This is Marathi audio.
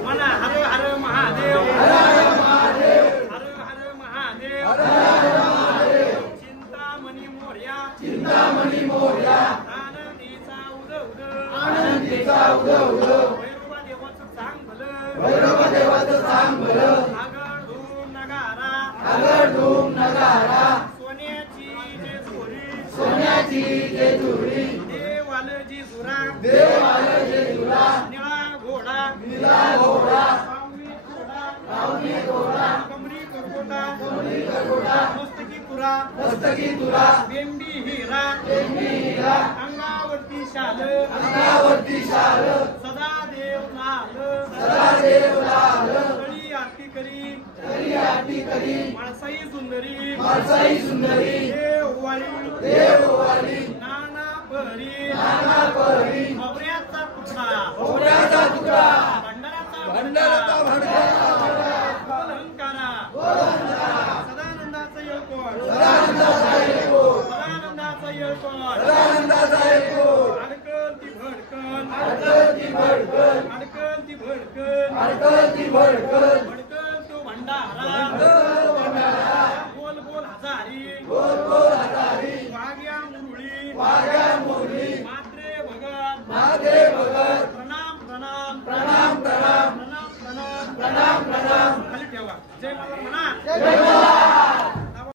म्हणा हर हर महादेव, हर हर महादेव, हर हर महादेव, हर हर महादेव. चिंतामणी मोरया, चिंतामणी मोरया. आनंदीचा उद उद, आनंदीचा उद उद. भैरवा देवाचं सांग भलं, भैरवा देवाचं सांग भलं. आगड धूम नगारा, आगड धूम नगारा. सोन्याची जेजुरी, सोन्याची जेजुरी. देवालजी सुरा, देवालजी सुरा. निळा घोडा, निळा घोडा. कावनी घोडा, कमरी करकोटा, कमरी करकोटा. मस्तकी तुरा, मस्तकी तुरा. बेंबी हिरा, बेंबी हिरा. अंगावरती शाल, अंगावरती शाल. सदा देव लाल, सदा देव लाल. तळी आरती करी, तळी आरती करी. माळसाई सुंदरी, माळसाई सुंदरी. देववाळी, देववाळी. नाना परी, नाना परी. खोबऱ्याचा तुकडा, खोबऱ्याचा तुकडा. भंडाराचा भंडाराचा भंडारा. गोलंकारा, गोलंकारा. सदानंदाचा येळकोट, सदानंदाचा येळकोट. सदानंदाचा येळकोट, सदानंदाचा येळकोट. अडकल ती भडकल, अडकल ती भडकल. अडकल ती भडकल, अडकल ती भडकल. भडकल तो भंडारा, भंडारा. बोल बोल हजारी, बोल बोल हजारी. वाग्या मुरळी, वाग्या मुरळी. मात्रे भगत, मात्रे भगत. प्रणाम प्रणाम, प्रणाम प्रणाम. प्रणाम प्रणाम, प्रणाम प्रणाम. खाली ठेवा. जय माता म्हणा, जय माता.